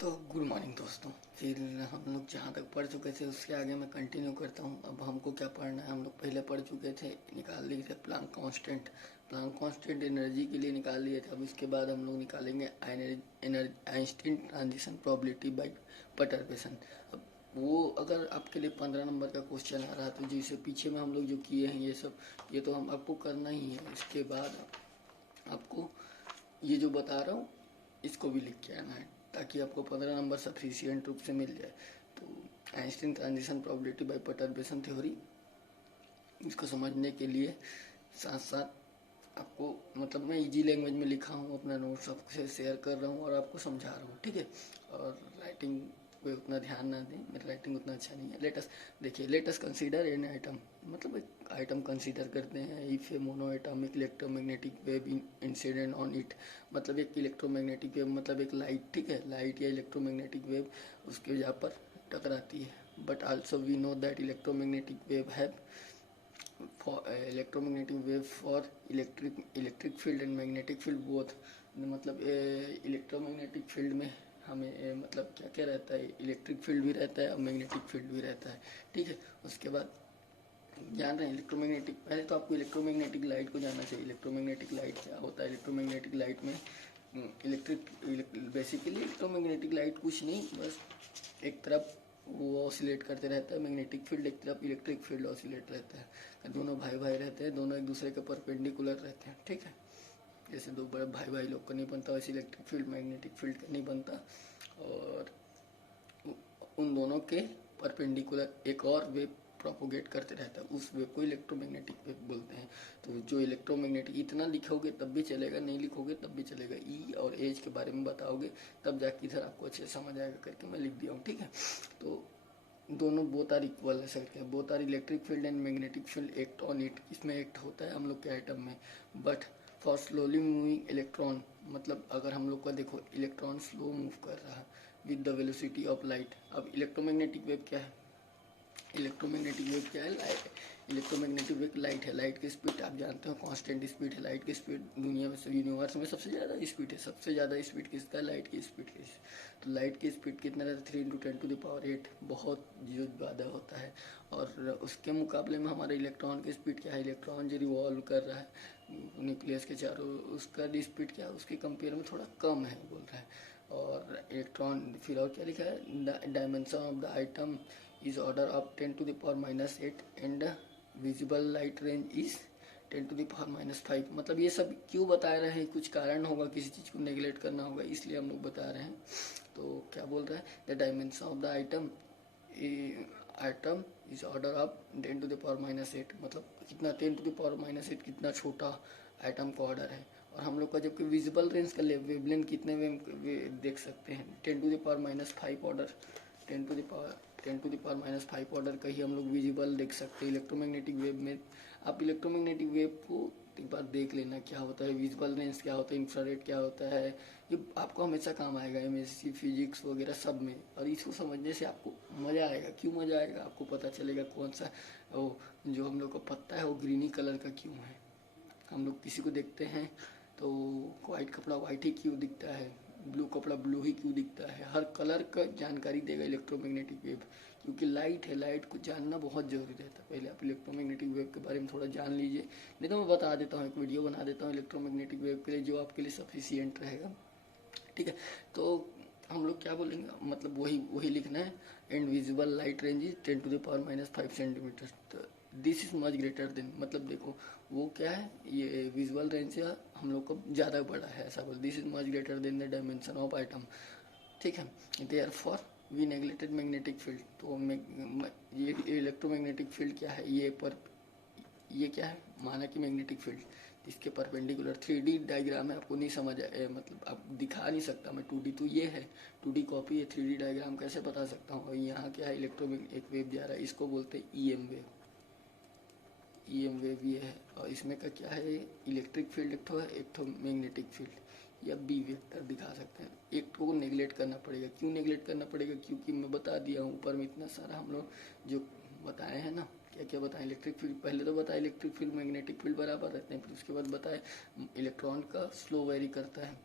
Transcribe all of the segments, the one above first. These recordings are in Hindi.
तो गुड मॉर्निंग दोस्तों। फिर हम लोग जहाँ तक पढ़ चुके थे उसके आगे मैं कंटिन्यू करता हूँ। अब हमको क्या पढ़ना है, हम लोग पहले पढ़ चुके थे, निकाल लिए थे Planck constant. Planck constant energy के लिए निकाल लिए थे। अब इसके बाद हम लोग निकालेंगे Einstein transition probability by perturbation. अब वो अगर आपके लिए 15 नंबर का क्वेश्चन आ रहा तो जिसे पीछे में हम लोग जो किए हैं ये सब, ये तो हम आपको करना ही है। इसके बाद आपको ये जो बता रहा हूँ इसको भी लिख के आना है ताकि आपको 15 नंबर सफिशिएंट रूप से मिल जाए। तो Einstein transition probability by perturbation theory, इसको समझने के लिए साथ साथ आपको मतलब मैं इजी लैंग्वेज में लिखा हूँ, अपना नोट्स सबसे शेयर कर रहा हूँ और आपको समझा रहा हूँ, ठीक है। और राइटिंग पे उतना ध्यान ना दें, मेरा राइटिंग उतना अच्छा नहीं है। लेटस कंसीडर एन आइटम, मतलब एक आइटम कंसीडर करते हैं। If A mono atomic electromagnetic wave incident on it, मतलब एक इलेक्ट्रोमैग्नेटिक वेव मतलब एक लाइट, ठीक है, लाइट या इलेक्ट्रोमैग्नेटिक वेव उसके यहाँ पर टकराती है। But also we know that electromagnetic wave have electromagnetic wave for electric field and magnetic field both. मतलब इलेक्ट्रोमैग्नेटिक फील्ड में हमें मतलब क्या क्या रहता है, इलेक्ट्रिक फील्ड भी रहता है और मैग्नेटिक फील्ड भी रहता है, ठीक है। उसके बाद जान रहे हैं इलेक्ट्रोमैग्नेटिक, पहले तो आपको इलेक्ट्रोमैग्नेटिक लाइट को जानना चाहिए। इलेक्ट्रोमैग्नेटिक लाइट क्या होता है? इलेक्ट्रोमैग्नेटिक लाइट में बेसिकली इलेक्ट्रोमैग्नेटिक लाइट कुछ नहीं, बस एक तरफ वो ऑसिलेट करते रहता है मैग्नेटिक फील्ड, एक तरफ इलेक्ट्रिक फील्ड ऑसिलेट रहता है। दोनों भाई भाई रहते हैं, दोनों एक दूसरे के परपेंडिकुलर रहते हैं, ठीक है। जैसे दो बड़े भाई भाई लोग का नहीं बनता वैसे इलेक्ट्रिक फील्ड मैग्नेटिक फील्ड का नहीं बनता। और उन दोनों के परपेंडिकुलर एक और वेव प्रोपोगेट करते रहता है, उस वेव को इलेक्ट्रोमैग्नेटिक वेव बोलते हैं। तो जो इलेक्ट्रोमैग्नेटिक इतना लिखोगे तब भी चलेगा, नहीं लिखोगे तब भी चलेगा। ई और एज के बारे में बताओगे तब जाके इधर आपको अच्छे से समझ आएगा करके मैं लिख दिया हूँ, ठीक है। तो दोनों बोथ आर इक्वल ऐसा करके, both are electric field and magnetic field act on it, इसमें एक्ट होता है हम लोग के आइटम में। But for slowly moving electron, मतलब अगर हम लोग का देखो इलेक्ट्रॉन स्लो मूव कर रहा है with the velocity of light. अब इलेक्ट्रोमैग्नेटिक वेव क्या है? इलेक्ट्रोमैग्नेटिक वेव क्या है? लाइट। इलेक्ट्रोमैग्नेटिक वेव लाइट है, लाइट की स्पीड आप जानते हो कांस्टेंट स्पीड है। लाइट की स्पीड दुनिया में से यूनिवर्स में सबसे ज़्यादा स्पीड है, सबसे ज़्यादा स्पीड किसका है? लाइट की स्पीड की। तो लाइट की स्पीड कितना रहता है? 3 × 10⁸, बहुत जो ज़्यादा होता है। और उसके मुकाबले में हमारे इलेक्ट्रॉन की स्पीड क्या है? इलेक्ट्रॉन जो रिवॉल्व कर रहा है न्यूक्लियस के चारों, उसका स्पीड क्या है? उसके कंपेयर में थोड़ा कम है बोल रहा है। और इलेक्ट्रॉन फिर और क्या लिखा है? Dimension of the item is order of 10⁻⁸ and visible light range is 10⁻⁵। मतलब ये सब क्यों बता रहे हैं? कुछ कारण होगा, किसी चीज़ को नेगलेक्ट करना होगा, इसलिए हम लोग बता रहे हैं। तो क्या बोल रहा है? The dimension of the item is order of 10⁻⁸, मतलब कितना 10⁻⁸, कितना छोटा आइटम का ऑर्डर है। और हम लोग का जबकि विजिबल रेंज का वेवलेंथ कितने में देख सकते हैं? 10⁻⁵ ऑर्डर, 10⁻⁵ ऑर्डर का ही हम लोग विजिबल देख सकते हैं इलेक्ट्रोमैग्नेटिक वेव में। आप इलेक्ट्रोमैग्नेटिक वेव को एक बार देख लेना क्या होता है, विजिबल रेंज क्या होता है, इंफ्रारेड क्या होता है। ये आपको हमेशा काम आएगा एमएससी फिजिक्स वगैरह सब में। और इसको समझने से आपको मज़ा आएगा। क्यों मज़ा आएगा? आपको पता चलेगा कौन सा वो जो हम लोग को पत्ता है वो ग्रीनी कलर का क्यों है। हम लोग किसी को देखते हैं तो वाइट कपड़ा वाइट ही क्यों दिखता है, ब्लू कपड़ा ब्लू ही क्यों दिखता है। हर कलर का जानकारी देगा इलेक्ट्रोमैग्नेटिक वेव, क्योंकि लाइट है, लाइट को जानना बहुत ज़रूरी रहता है। पहले आप इलेक्ट्रोमैग्नेटिक वेव के बारे में थोड़ा जान लीजिए, नहीं तो मैं बता देता हूँ, एक वीडियो बना देता हूँ इलेक्ट्रोमैग्नेटिक वेव के लिए जो आपके लिए सफिशियंट रहेगा, ठीक है। तो हम लोग क्या बोलेंगे, मतलब वही वही लिखना है। And visible light range is 10⁻⁵ centimetre. तो this is much greater than, मतलब देखो वो क्या है, ये विजुअल रेंज से हम लोग को ज़्यादा बड़ा है ऐसा बोल। This is much greater than the dimension of item, ठीक है। Therefore we neglected magnetic field. तो ये इलेक्ट्रोमैग्नेटिक फील्ड क्या है? ये क्या है? माना कि मैग्नेटिक फील्ड, इसके परपेंडिकुलर 3D डायग्राम है, आपको नहीं समझ आए, मतलब आप दिखा नहीं सकता मैं 2D, तो ये है 2D कॉपी है, 3D डायग्राम कैसे बता सकता हूँ। और यहाँ क्या है? इलेक्ट्रोमैग्नेटिक वेव जा रहा है, इसको बोलते हैं ईएम वेव। ईएम वेव ये है। और इसमें का क्या है? इलेक्ट्रिक फील्ड एक है, एक मैग्नेटिक फील्ड, या बी वेक्टर दिखा सकते हैं। एक को नेगलेक्ट करना पड़ेगा। क्यों नेगलेक्ट करना पड़ेगा? क्योंकि मैं बता दिया हूँ ऊपर में इतना सारा हम लोग जो बताए हैं ना, क्या क्या बताएं। इलेक्ट्रिक फील्ड पहले तो बताया, इलेक्ट्रिक फील्ड मैग्नेटिक फील्ड बराबर रहते हैं। फिर उसके बाद बताए इलेक्ट्रॉन का स्लो वेरी करता है,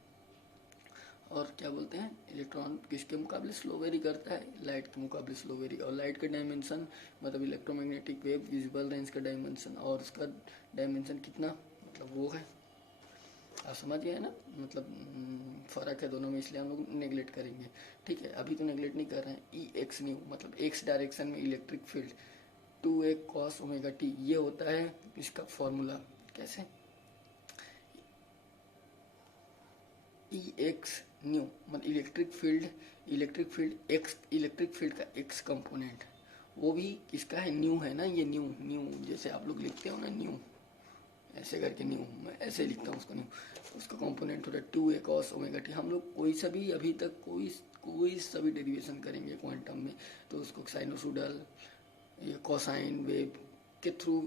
और क्या बोलते हैं, इलेक्ट्रॉन किसके मुकाबले स्लो वेरी करता है, लाइट के मुकाबले स्लो वेरी। और लाइट का डायमेंशन मतलब इलेक्ट्रोमैग्नेटिक वेव विजिबल रेंज का डायमेंशन, और उसका डायमेंशन कितना मतलब वो है, आप समझ गए ना, मतलब फ़र्क है दोनों में, इसलिए हम लोग नेगलेक्ट करेंगे। ठीक है, अभी तो नेगलेक्ट नहीं कर रहे हैं। ई एक्स न्यू मतलब एक्स डायरेक्शन में electric field 2a cos omega T, ये होता है इसका फॉर्मूला। कैसे, ई एक्स न्यू मतलब electric field x, electric field का एक्स कंपोनेंट, वो भी किसका है, न्यू है ना, ये न्यू न्यू जैसे आप लोग लिखते हो ना न्यू, ऐसे करके न्यू, मैं ऐसे लिखता हूँ उसको न्यू, उसका कंपोनेंट होता है 2a cos ओमेगा टी। हम लोग कोई सा भी अभी तक कोई सा भी डेरिवेशन करेंगे क्वांटम में तो उसको साइनोसोडल या कोसाइन वेव के थ्रू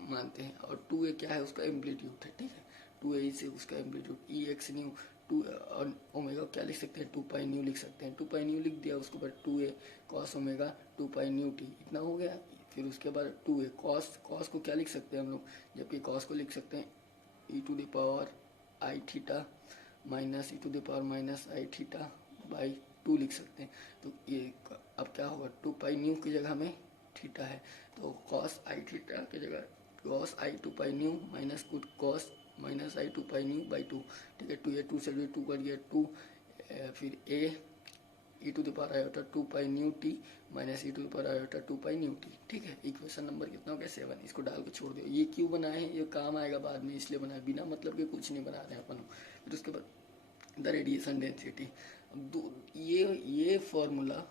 मानते हैं। और 2a क्या है, उसका एम्पलीट्यूड है। ठीक है, 2a से उसका एम्पलीट्यूड ई एक्स न्यू 2, और ओमेगा क्या लिख सकते हैं, 2 पाई न्यू लिख सकते हैं। 2 पाई न्यू लिख दिया, उसके बाद 2a cos omega 2 pi nu T, इतना हो गया। फिर उसके बाद 2a cos को क्या लिख सकते हैं हम लोग, जबकि cos को लिख सकते हैं e to the power i theta minus e to the power minus i theta by 2 लिख सकते हैं। तो ये अब क्या होगा, 2 पाई न्यू की जगह में थीटा है, तो cos आई थीटा की जगह cos I 2 pi new minus cos minus I 2 pi new by 2। ठीक है, 2 से 2 कर गया 2, फिर a e to the power iota 2 pi nu t minus e to the power iota 2 pi nu t. ठीक है, इक्वेशन नंबर कितना हो गया 7, इसको डाल के छोड़ दो। ये क्यों बनाए हैं, ये काम आएगा बाद में, इसलिए बनाए, बिना मतलब के कुछ नहीं बना रहे हैं अपन। फिर उसके बाद द रेडिएशन डेंसिटी, ये फॉर्मूला,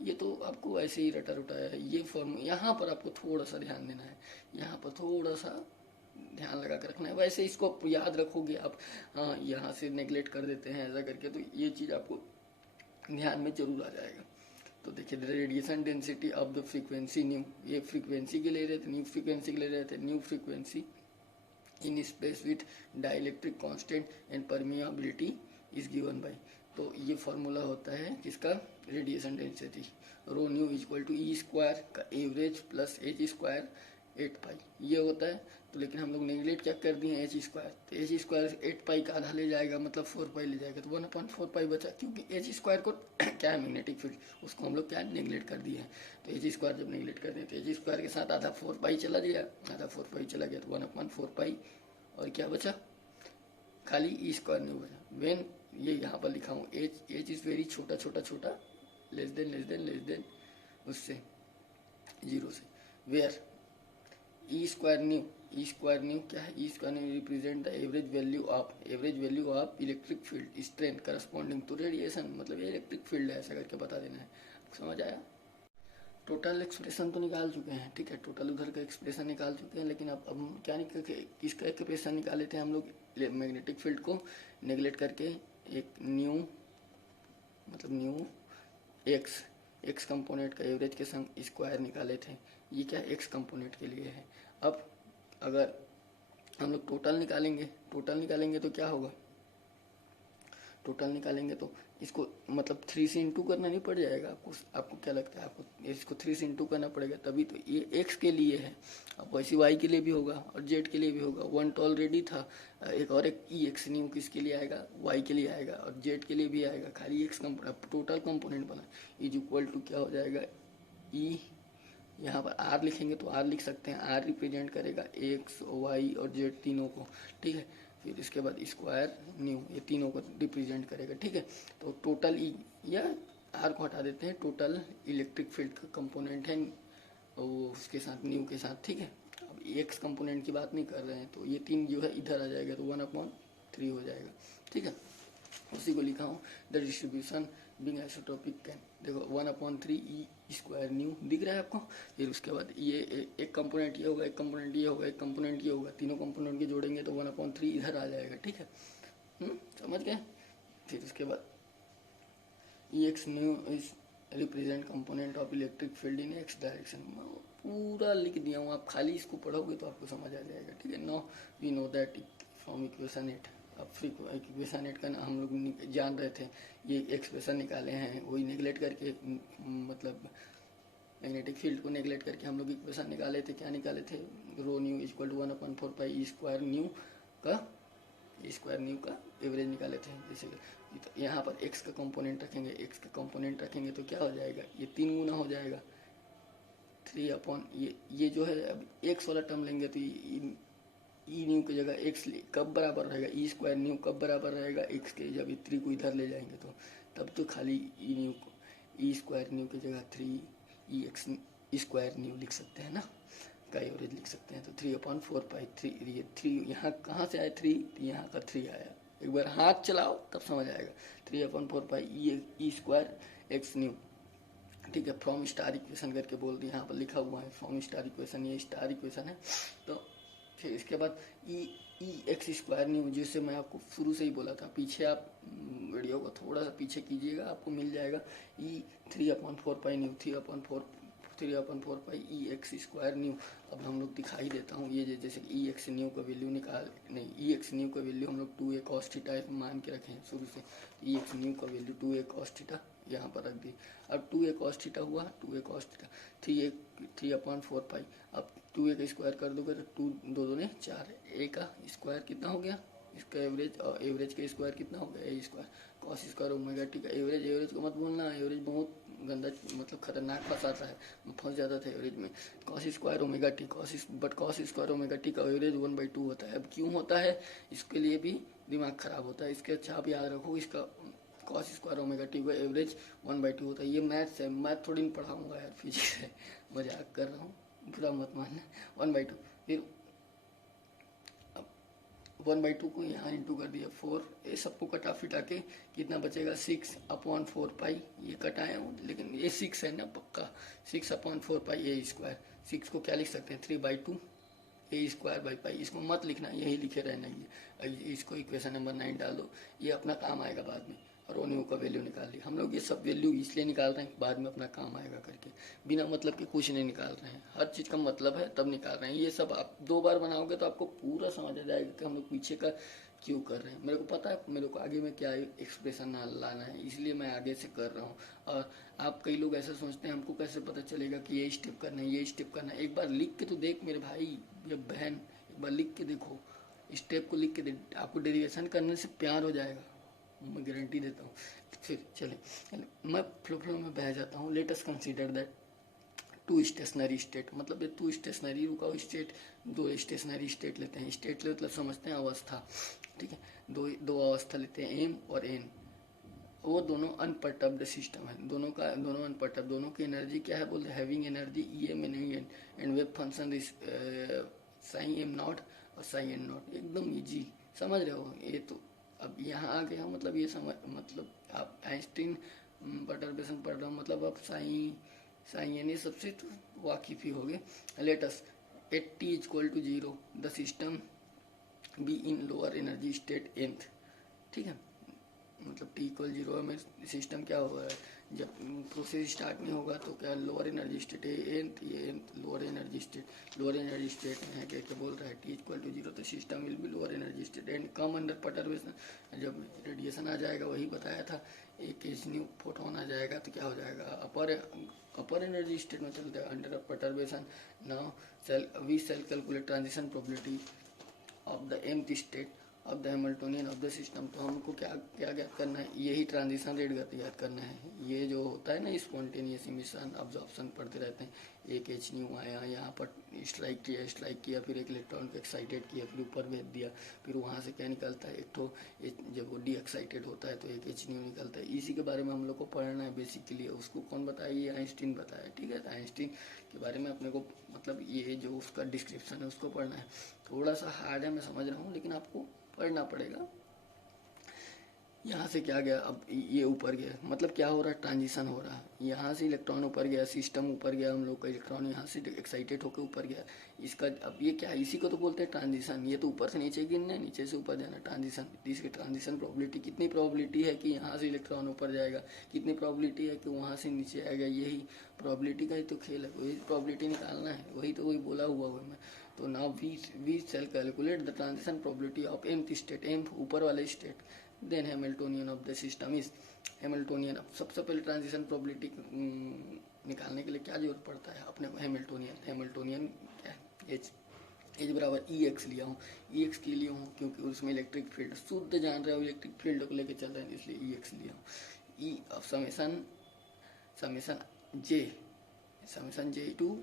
ये तो आपको ऐसे ही रटा रुटाया है, ये फॉर्मूला यहाँ पर आपको थोड़ा सा ध्यान देना है, यहाँ पर थोड़ा सा ध्यान लगा कर रखना है। वैसे इसको याद रखोगे आप, हाँ यहाँ से नेगलेक्ट कर देते हैं ऐसा करके, तो ये चीज़ आपको ध्यान में जरूर आ जाएगा। तो देखिए, radiation density of the frequency new, ये फ्रीक्वेंसी के ले रहे थे, न्यू फ्रीक्वेंसी के ले रहे थे, nu frequency in space with dielectric constant and permeability is given by. तो ये फॉर्मूला होता है किसका, radiation density, rho nu equal to e square का average plus h square 8 pi, ये होता है। तो लेकिन हम लोग नेगलेक्ट क्या कर दिए, एच स्क्वायर, तो एच स्क्वायर 8 पाई का आधा ले जाएगा, मतलब 4 पाई ले जाएगा, तो 1/4 पाई बचा, क्योंकि एच स्क्वायर को क्या है मैग्नेटिक फील्ड, उसको हम लोग क्या नेगलेक्ट कर दिए हैं। तो एच स्क्वायर जब नेगलेक्ट कर दिए तो एच स्क्वायर के साथ आधा 4 पाई चला गया, आधा 4 पाई चला गया, तो 1/4 पाई, और क्या बचा, खाली ई स्क्वायर नहीं बचा। वेन, ये यहाँ पर लिखा हूँ, एच इज वेरी छोटा छोटा छोटा, लेस देन उससे, जीरो से, वेयर ई स्क्वायर न्यू क्या है, E square nu represent the average value of electric field strength corresponding to radiation, मतलब ये इलेक्ट्रिक फील्ड है, ऐसा करके बता देना है। समझ आया। टोटल एक्सप्रेशन तो निकाल चुके हैं, ठीक है, टोटल उधर का एक्सप्रेशन निकाल चुके हैं, लेकिन अब हम क्या निकाल के, किसका एक्सप्रेशन निकाले थे हम लोग, मैग्नेटिक फील्ड को नेगलेक्ट करके, एक न्यू मतलब न्यू एक्स कंपोनेंट का एवरेज के संग स्क्वायर निकाले थे, ये क्या एक्स कंपोनेंट के लिए है। अब अगर हम लोग टोटल निकालेंगे तो क्या होगा, टोटल निकालेंगे तो इसको मतलब 3 से इंटू करना नहीं पड़ जाएगा आपको क्या लगता है, आपको इसको 3 से इंटू करना पड़ेगा, तभी तो ये एक्स के लिए है। अब वैसे वाई के लिए भी होगा और जेड के लिए भी होगा, 1 तो ऑलरेडी था, एक ई एक्स न्यू किसके लिए आएगा, वाई के लिए आएगा, और जेड के लिए भी आएगा, खाली एक्स टोटल कंपोनेंट बना इज इक्वल टू क्या हो जाएगा, ई, यहाँ पर आर लिखेंगे तो आर लिख सकते हैं, आर रिप्रेजेंट करेगा एक्स वाई और जेड तीनों को। ठीक है, फिर इसके बाद स्क्वायर न्यू, ये तीनों को रिप्रेजेंट करेगा। ठीक है, तो टोटल ई या आर को हटा देते हैं, टोटल इलेक्ट्रिक फील्ड का कंपोनेंट है वो उसके साथ न्यू के साथ। ठीक है, अब एक्स कंपोनेंट की बात नहीं कर रहे हैं, तो ये 3 जो है इधर आ जाएगा, तो 1/3 हो जाएगा। ठीक है, उसी को लिखा हूँ, the distribution being isotopic can, देखो 1/3 ई स्क्वायर न्यू दिख रहा है आपको। फिर उसके बाद ये एक कंपोनेंट ये होगा, एक कंपोनेंट ये होगा, एक कंपोनेंट ये होगा, तीनों कंपोनेंट के जोड़ेंगे तो 1/3 इधर आ जाएगा। ठीक है, समझ गए। फिर उसके बाद E x nu is represent component of electric field in x direction, पूरा लिख दिया हूँ, आप खाली इसको पढ़ोगे तो आपको समझ आ जाएगा। ठीक है, no we know that from equation 8, अब इक्वेशन 8 का हम लोग जान रहे थे, ये एक्सप्रेशन निकाले हैं, वही नेगलेक्ट करके मतलब मैग्नेटिक फील्ड को नेगलेक्ट करके हम लोग इक्वेशन निकाले थे। क्या निकाले थे, rho nu equal to 1/4 pi square nu का एवरेज निकाले थे। जैसे तो यहाँ पर x का कंपोनेंट रखेंगे, x का कंपोनेंट रखेंगे तो क्या हो जाएगा, ये 3 गुना हो जाएगा 3 अपॉन ये जो है, अब x वाला टर्म लेंगे तो ई न्यू की जगह x कब बराबर रहेगा, ई स्क्वायर न्यू कब बराबर रहेगा x के, जब ये 3 को इधर ले जाएंगे तो तब तो खाली ई स्क्वायर न्यू की जगह 3 ई एक्स स्क्वायर न्यू लिख सकते हैं ना, का एवरेज लिख सकते हैं। तो 3/4 3, ये 3 यहाँ कहाँ से आया 3, यहाँ का 3 आया, एक बार हाथ चलाओ तब समझ आएगा। 3/4 ई स्क्वायर एक्स न्यू, ठीक है। फ्रॉम स्टार इक्वेशन करके बोल दिया, यहाँ पर लिखा हुआ है फ्रॉम स्टार इक्वेशन, ये स्टार इक्वेशन है। तो फिर इसके बाद ई एक्स स्क्वायर न्यू, जिससे मैं आपको शुरू से ही बोला था, पीछे आप वीडियो को थोड़ा सा पीछे कीजिएगा, आपको मिल जाएगा ई 3/4 न्यू, 3/4 ई एक्स स्क्वायर न्यू। अब हम लोग दिखाई देता हूँ, ये जैसे ई एक्स न्यू का वैल्यू ई एक्स न्यू का वैल्यू हम लोग 2a cos थीटा मान के रखे हैं शुरू से। ई एक्स न्यू का वैल्यू 2a cos थीटा यहाँ पर रख दी। अब 2a cos थीटा हुआ, 2a cos थीटा 3/4 अब 2a का स्क्वायर कर दोगे तो 2 2 दूने 4, a का स्क्वायर कितना हो गया, इसका एवरेज, और एवरेज का स्क्वायर कितना हो गया, a square cos square omega T का एवरेज को मत भूलना, एवरेज बहुत गंदा मतलब खतरनाक फंसाता है, फंस जाता था एवरेज में। Cos square omega T cos square omega T का एवरेज 1/2 होता है। अब क्यों होता है, इसके लिए भी दिमाग खराब होता है, इसके अच्छा आप याद रखो, इसका कॉस स्क्वायर ओमेगा टी का एवरेज 1/2 होता है। ये मैथ्स है, मैथ थोड़ी नहीं पढ़ाऊंगा यार, फिजिक्स है, मजाक कर रहा हूँ, बुरा मत मानना। 1/2 फिर 1/2 को यहाँ इंटू कर दिया 4, ये सबको कटा फिटा के कितना बचेगा 6/4 ये कटाए हूँ, लेकिन ये 6 है ना पक्का, 6/4 ए स्क्वायर। 6 को क्या लिख सकते हैं 3/2 ए स्क्वायर बाई पाई, इसको मत लिखना, यही लिखे रहना, ये इसको इक्वेशन नंबर 9 डाल दो, ये अपना काम आएगा बाद में। और ओन्यू का वैल्यू निकाल ली हम लोग, ये सब वैल्यू इसलिए निकाल रहे हैं बाद में अपना काम आएगा करके, बिना मतलब के कुछ नहीं निकाल रहे हैं, हर चीज़ का मतलब है तब निकाल रहे हैं। ये सब आप 2 बार बनाओगे तो आपको पूरा समझ आ जाएगा कि हम लोग पीछे का क्यों कर रहे हैं। मेरे को पता है मेरे को आगे में क्या एक्सप्रेशन लाना है, इसलिए मैं आगे से कर रहा हूँ। और आप कई लोग ऐसा सोचते हैं हमको कैसे पता चलेगा कि ये स्टेप करना है, ये स्टेप करना है। एक बार लिख के तो देख मेरे भाई या बहन, एक बार लिख के देखो, स्टेप को लिख के दे, आपको डेरिवेशन करने से प्यार हो जाएगा, मैं गारंटी देता हूँ। फिर चले मैं फ्लो में बह जाता हूँ। Let us consider that 2 stationery state, मतलब ये 2 स्टेशनरी रुका स्टेट, 2 स्टेशनरी स्टेट लेते हैं। स्टेट मतलब समझते हैं अवस्था, ठीक है। दो अवस्था लेते हैं एम और एन, वो दोनों अनपर्टर्ब्ड सिस्टम है, दोनों अनपर्टर्ब, दोनों की एनर्जी क्या है बोलते हैं having energy e m and wave function psi m naught और साइन एन नॉट, एकदम इजी समझ रहे हो। ये तो अब यहाँ आ गया मतलब ये समझ, मतलब आप आइंस्टीन परटर्बेशन पढ़ रहे हो, मतलब आप साइन एन ये सबसे तो वाकिफ ही हो गए। Let's at t is equal to 0 the system be in lower energy state nth, ठीक है। मतलब टी इक्वल 0 में सिस्टम क्या होगा, जब प्रोसेस स्टार्ट नहीं होगा तो क्या लोअर एनर्जी स्टेट है nth, ये nth लोअर एनर्जी स्टेट है, क्या बोल रहा है टी इक्वल टू 0 तो system will be lower energy state and come under perturbation. जब रेडिएशन आ जाएगा वही बताया था, एक एच न्यू फोटोन आ जाएगा तो क्या हो जाएगा अपर एनर्जी स्टेट में चलता है under perturbation. Now we shall calculate transition probability of the empty state of the Hamiltonian of the system. तो हमको क्या ज्ञात करना है, यही ट्रांजिशन रेट ज्ञात करना है। ये जो होता है ना स्पॉन्टेनियस इमिशन अब्जॉर्प्शन पढ़ते रहते हैं, एक एच न्यू आया यहाँ पर स्ट्राइक किया फिर एक इलेक्ट्रॉन को एक्साइटेड किया फिर ऊपर भेज दिया, फिर वहाँ से क्या निकलता है एक तो जब वो डी एक्साइटेड होता है तो एक एच न्यू निकलता है। इसी के बारे में हम लोग को पढ़ना है बेसिकली। उसको कौन बताया, ये आइंस्टीन बताया, ठीक है। आइंस्टीन के बारे में अपने को मतलब ये जो उसका डिस्क्रिप्शन है उसको पढ़ना है। थोड़ा सा हार्ड है मैं समझ रहा हूँ, लेकिन आपको पढ़ना पड़ेगा। यहाँ से क्या गया, अब ये ऊपर गया मतलब क्या हो रहा है, ट्रांजिशन हो रहा है। यहाँ से इलेक्ट्रॉन ऊपर गया, सिस्टम ऊपर गया, हम लोग का इलेक्ट्रॉन यहाँ से एक्साइटेड होकर ऊपर गया। इसका अब ये क्या है, इसी को तो बोलते हैं ट्रांजिशन। ये तो ऊपर से नीचे गिरना है, नीचे से ऊपर जाना, ट्रांजिशन। इसकी ट्रांजिशन प्रोबेबिलिटी, कितनी प्रोबेबिलिटी है कि यहाँ से इलेक्ट्रॉन ऊपर जाएगा, कितनी प्रोबेबिलिटी है कि वहाँ से नीचे आएगा। यही प्रोबेबिलिटी का ही तो खेल है, वही प्रोबेबिलिटी निकालना है, वही बोला हुआ है मैं। तो now we shall calculate the transition probability of empty state, एम्प ऊपर वाले state, then Hamiltonian of the system is Hamiltonian. अब सबसे पहले ट्रांजिशन प्रोबेबिलिटी निकालने के लिए क्या जरूरत पड़ता है अपने को, हैमिल्टोनियन क्या है, एच एच बराबर ई एक्स लिया हूँ। ई एक्स के लिए हूँ क्योंकि उसमें इलेक्ट्रिक फील्ड शुद्ध जान रहे हो, इलेक्ट्रिक फील्ड को लेकर चल रहे हैं, इसलिए ई एक्स लिया हूँ। ई अब समेसन समेसन जे टू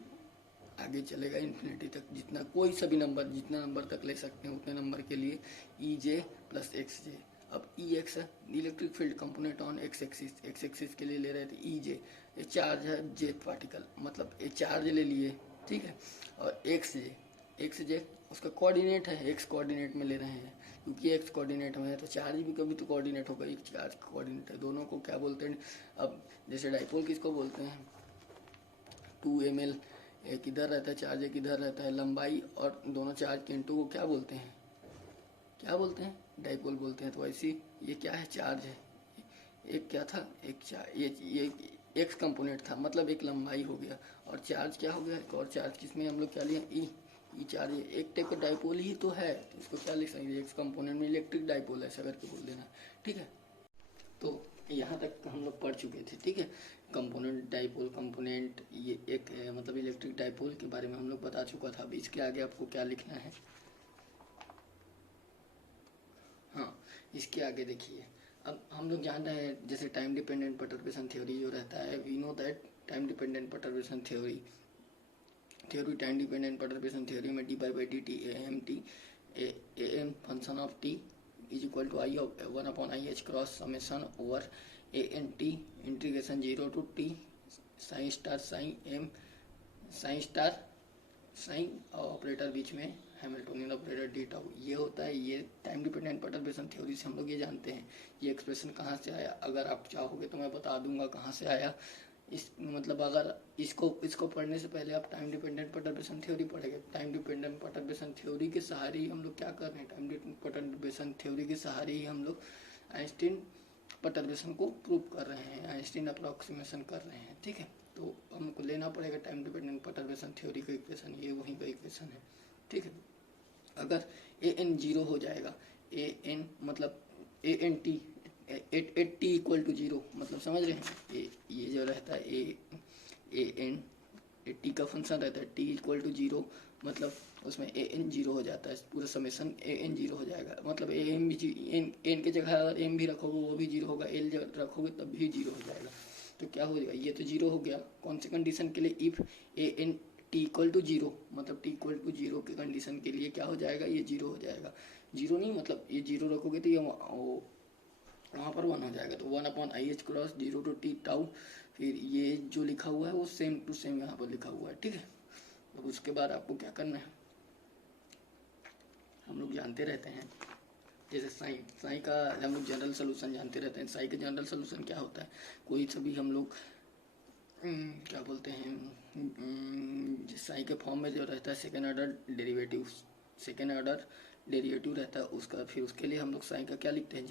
आगे चलेगा इन्फिनिटी तक, जितना कोई सभी नंबर जितना नंबर तक ले सकते हैं उतने नंबर के लिए ई जे प्लस एक्स जे। अब ई x electric field component on x axis के लिए ले रहे थे ई जे, ये चार्ज है जेथ पार्टिकल, मतलब ये चार्ज ले लिए, ठीक है। और एक्स जे उसका कोऑर्डिनेट है, एक्स कोऑर्डिनेट में ले रहे हैं क्योंकि एक्स कोऑर्डिनेट में है तो चार्ज भी कभी तो कोऑर्डिनेट होगा, एक चार्ज कोऑर्डिनेट है। दोनों को क्या बोलते हैं, अब जैसे डाइपोल किसको बोलते हैं, 2ml, एक इधर रहता है चार्ज, एक इधर रहता है, लंबाई और दोनों चार्ज के इंटू को क्या बोलते हैं, डाइपोल बोलते हैं। तो वैसे ये क्या है, चार्ज है, एक क्या था, ये एक्स कंपोनेंट था, मतलब एक लंबाई हो गया, और चार्ज क्या हो गया, एक और चार्ज, किसमें हम लोग क्या लिए, ई चार्ज, एक टाइप का डाइपोल ही तो है, तो इसको क्या लिख सकते हैं, एक्स कंपोनेंट में इलेक्ट्रिक डाइपोल ऐसा करके बोल देना, ठीक है। तो यहाँ तक हम लोग पढ़ चुके थे, ठीक है। कंपोनेंट डाइपोल कंपोनेंट, ये एक मतलब इलेक्ट्रिक डाइपोल के बारे में हम लोग बता चुका था। अब इसके आगे आपको क्या लिखना है, हाँ इसके आगे देखिए, अब हम लोग जान रहे हैं जैसे टाइम डिपेंडेंट परटर्बेशन थ्योरी जो रहता है, we know that time dependent perturbation theory time dependent perturbation theory में d by d t a m function of t is equal to i of 1/i/h cross summation over a n t integration 0 to t psi star psi operator बीच में हैमिल्टोनियन ऑपरेटर डी टाउ, ये होता है। ये टाइम डिपेंडेंट परटर्बेशन थ्योरी से हम लोग ये जानते हैं। ये एक्सप्रेशन कहाँ से आया, अगर आप चाहोगे तो मैं बता दूंगा कहाँ से आया। इस मतलब अगर इसको पढ़ने से पहले आप टाइम डिपेंडेंट परटर्बेशन थ्योरी पढ़ेंगे। टाइम डिपेंडेंट परटर्बेशन थ्योरी के सहारे ही हम लोग क्या कर रहे हैं, टाइम डिपेंडेंट परटर्बेशन थ्योरी के सहारे ही हम लोग आइंस्टीन परटर्बेशन को प्रूव कर रहे हैं, आइंस्टीन अप्रोक्सीमेशन कर रहे हैं, ठीक है। तो हमको लेना पड़ेगा टाइम डिपेंडेंट परटर्बेशन थ्योरी का इक्वेशन, ये वहीं का इक्वेशन है, ठीक है। अगर ए एन जीरो हो जाएगा, ए एन मतलब a n t at t equal to zero, मतलब समझ रहे हैं, ये जो रहता है ए एन टी का फंक्शन रहता है, टी इक्वल टू जीरो, मतलब उसमें ए एन जीरो हो जाता है, पूरा समेशन ए एन जीरो हो जाएगा। मतलब ए एम भी एन के जगह अगर एम भी रखोगे वो भी जीरो होगा, एल रखोगे तब भी जीरो हो जाएगा। तो क्या हो जाएगा, ये तो जीरो हो गया। कौन सी कंडीशन के लिए, if a n t equal to zero, मतलब टी इक्वल टू जीरो के कंडीशन के लिए क्या हो जाएगा, ये जीरो हो जाएगा। जीरो नहीं मतलब ये जीरो रखोगे तो ये वहाँ पर 1 हो जाएगा, तो 1/i/h cross 0 to t tau, फिर ये जो लिखा हुआ है वो सेम टू सेम यहाँ पर लिखा हुआ है, ठीक है। अब उसके बाद आपको क्या करना है, हम लोग जानते रहते हैं जैसे साई का हम लोग जनरल सोल्यूशन जानते रहते हैं। साई का जनरल सोल्यूशन क्या होता है, कोई सभी हम लोग क्या बोलते हैं, साई के फॉर्म में जो रहता है सेकेंड ऑर्डर डेरिवेटिव रहता है उसका, फिर उसके लिए हम लोग साई का क्या लिखते हैं,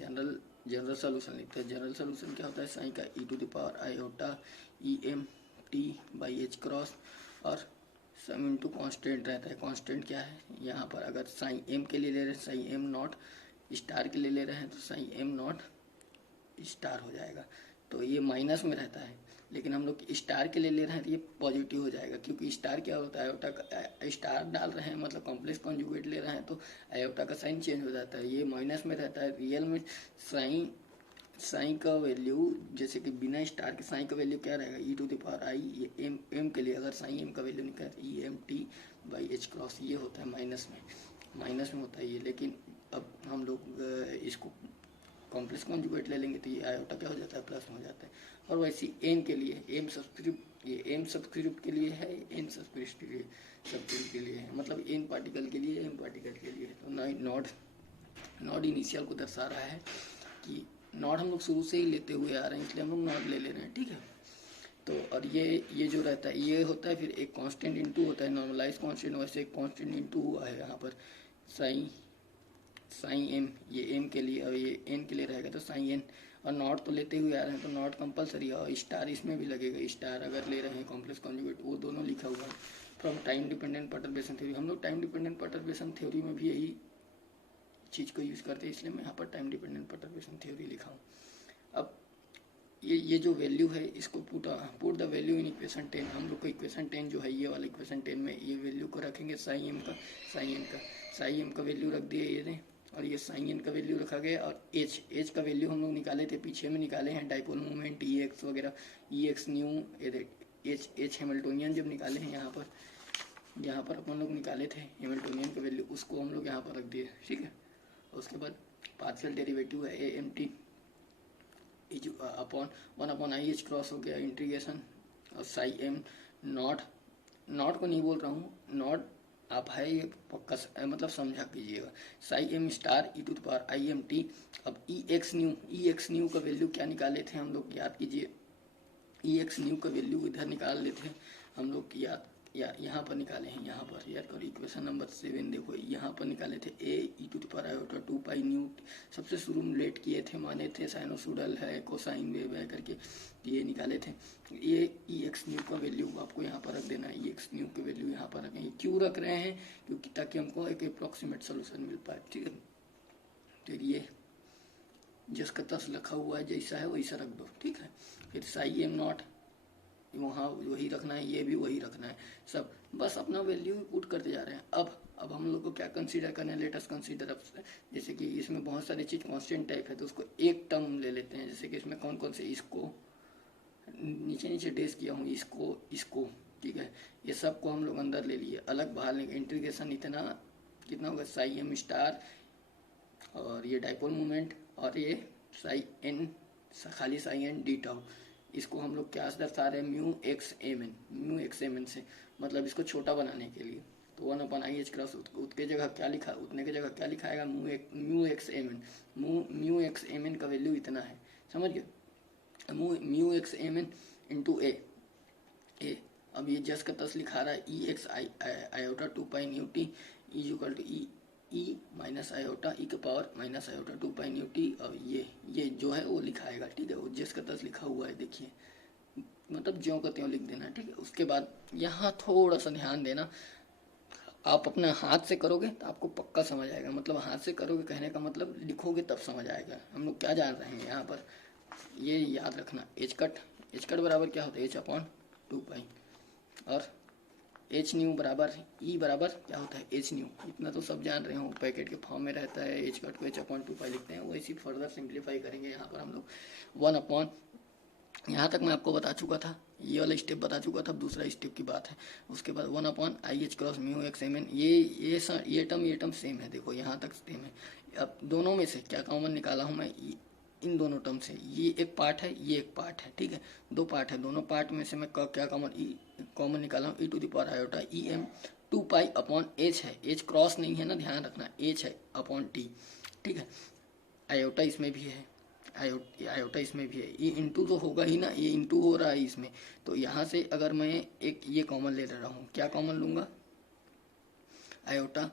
जनरल सोल्यूशन लिखते हैं। जनरल सोल्यूशन क्या होता है, साई का e to the power iota e m t by h cross, और सम इंटू कॉन्स्टेंट रहता है। कॉन्स्टेंट क्या है, यहाँ पर अगर साई एम के लिए ले रहे हैं, साई एम नॉट स्टार के लिए ले रहे हैं तो साई एम नॉट स्टार हो जाएगा, तो ये माइनस में रहता है। लेकिन हम लोग स्टार के लिए ले रहे हैं तो ये पॉजिटिव हो जाएगा, क्योंकि स्टार क्या होता है, आयोटा का स्टार डाल रहे हैं मतलब कॉम्प्लेक्स कॉन्जुगेट ले रहे हैं तो आयोटा का साइन चेंज हो जाता है, ये माइनस में रहता है। रियल में साइन का वैल्यू जैसे कि बिना स्टार के साइन का वैल्यू क्या रहेगा, ई टू द पावर आई, ये एम के लिए अगर साइन एम का वैल्यू निकाले e m t by h cross, ये होता है माइनस में होता है ये। लेकिन अब हम लोग इसको कॉम्प्लेक्स कॉन्जुगेट ले लेंगे तो ये आयोटा क्या हो जाता है, प्लस में हो जाता है। और वैसे एन के लिए एम सब्सक्रिप्ट, ये एम सब्सक्रिप्ट के लिए है, एन सब्सक्रिप्ट के लिए है, मतलब एन पार्टिकल के लिए, एम पार्टिकल के लिए। तो नॉड इनिशियल को दर्शा रहा है कि नॉड हम लोग शुरू से ही लेते हुए आ रहे हैं, इसलिए हम लोग नॉड ले रहे हैं, ठीक है। तो और ये जो रहता है ये होता है, फिर एक कांस्टेंट इनटू होता है, नॉर्मलाइज कांस्टेंट, वैसे एक कांस्टेंट इनटू हुआ है यहाँ पर साइन एम, ये एम के लिए और ये एन के लिए रहेगा तो साइन एन। और नॉट तो लेते हुए आ रहे हैं तो नॉट कंपलसरी है, और स्टार इसमें भी लगेगा, स्टार अगर ले रहे हैं कॉम्प्लेक्स कॉन्जुगेट, वो दोनों लिखा हुआ है from time dependent perturbation theory. हम लोग टाइम डिपेंडेंट परटर्बेशन थ्योरी में भी यही चीज़ को यूज़ करते हैं, इसलिए मैं यहाँ पर टाइम डिपेंडेंट परटर्बेशन थ्योरी लिखा हूँ। अब ये जो वैल्यू है इसको put the value in equation 10। हम लोग को इक्वेशन 10 जो है ये वाला इक्वेशन 10 में ये वैल्यू को रखेंगे साई एम का वैल्यू रख दिए ये, और ये साइन एन का वैल्यू रखा गया, और एच का वैल्यू हम लोग निकाले थे, पीछे में निकाले हैं डाइपोल मोमेंट ई एक्स वगैरह, ई एक्स न्यू एच हैमिल्टोनियन जब निकाले हैं यहाँ पर अपन लोग निकाले थे हैमिल्टोनियन का वैल्यू, उसको हम लोग यहाँ पर रख दिए, ठीक है। उसके बाद पार्शियल डेरिवेटिव है a m t upon 1/IH cross हो गया इंटीग्रेशन, और साई एम नॉट को नहीं बोल रहा हूँ, नॉट आप है ये पक्का मतलब समझा कीजिएगा, साई एम स्टार e⁻IMT। अब ई एक्स न्यू का वैल्यू क्या निकाले थे हम लोग, याद कीजिए, ई एक्स न्यू का वैल्यू इधर निकाल लेते हैं हम लोग, यहाँ पर निकाले हैं, यहाँ पर याद करो इक्वेशन नंबर 7 देखो, यहाँ पर निकाले थे e⁻2π न्यू, सबसे शुरू में लेट किए थे, माने थे साइनोसोडल है, कोसाइन वेव है करके ये निकाले थे। ये ई एक्स न्यू का वैल्यू आपको यहाँ पर रख देना है, ई एक्स न्यू का वैल्यू यहाँ पर रखेंगे। क्यों रख रहे हैं, क्योंकि ताकि हमको एक अप्रोक्सीमेट सोल्यूशन मिल पाए, ठीक है। तो ये जिसका तस लिखा हुआ है जैसा है वैसा रख दो, ठीक है। फिर साई एम नॉट वहाँ वही रखना है, ये भी वही रखना है, सब बस अपना वैल्यू पुट करते जा रहे हैं। अब हम लोग को क्या कंसीडर करना है, लेट अस कंसीडर, अब जैसे कि इसमें बहुत सारी चीज़ कांस्टेंट टाइप है तो उसको एक टर्म ले लेते हैं, जैसे कि इसमें कौन कौन से, इसको नीचे डेस किया हूँ, इसको ठीक है, ये सब को हम लोग अंदर ले लिए, अलग बाहर लेंगे, इंटीग्रेशन इतना कितना होगा, साई एम स्टार और ये डाइपोल मोमेंट और ये साई एन, खाली साई एन डी टाउ, इसको हम लोग क्या दर्शा रहे हैं, म्यू एक्स एम एन से, मतलब इसको छोटा बनाने के लिए। तो 1/IH क्रॉस उतने जगह क्या लिखाएगा, म्यू एक्स एम एन का वैल्यू इतना है, समझ गए, mu x m n into a. अब ये जस का तस लिखा रहा है e x iota 2π nu t is equal to e minus iota e के power minus iota 2π nu t, और ये जो है वो लिखाएगा, ठीक है, वो जस का तस लिखा हुआ है, देखिए, मतलब ज्यों का त्यों लिख देना, ठीक है। उसके बाद यहाँ थोड़ा सा ध्यान देना, आप अपने हाथ से करोगे तो आपको पक्का समझ आएगा, मतलब हाथ से करोगे कहने का मतलब लिखोगे तब समझ आएगा। हम लोग क्या जान रहे हैं यहाँ पर, ये याद रखना, एच कट बराबर क्या होता है, h/2π, और एच न्यू बराबर ई बराबर क्या होता है, एच न्यू, इतना तो सब जान रहे हो, पैकेट के फॉर्म में रहता है, एच कट को h/2π लिखते हैं, वैसे फर्दर सिंप्लीफाई करेंगे यहाँ पर हम लोग 1 यहाँ तक मैं आपको बता चुका था, ये वाला स्टेप बता चुका था, अब दूसरा स्टेप की बात है। उसके बाद 1/IH cross mu x m n, ये टर्म सेम है, देखो यहाँ तक सेम है। अब दोनों में से क्या कॉमन निकाला हूँ मैं, इन दोनों टर्म से, ये एक पार्ट है, ये एक पार्ट है, ठीक है, दो पार्ट है, दोनों पार्ट में से मैं क्या कॉमन निकाला हूँ, e⁻IOTA EM 2π/H है, एच क्रॉस नहीं है ना, ध्यान रखना, एच है अपॉन टी, ठीक है। आयोटा इसमें भी है, आयोटा इसमें भी है, ये इंटू तो होगा ही ना, ये इंटू हो रहा है इसमें, तो यहाँ से अगर मैं एक ये कॉमन ले रहा हूँ, क्या कॉमन लूँगा, आयोटा,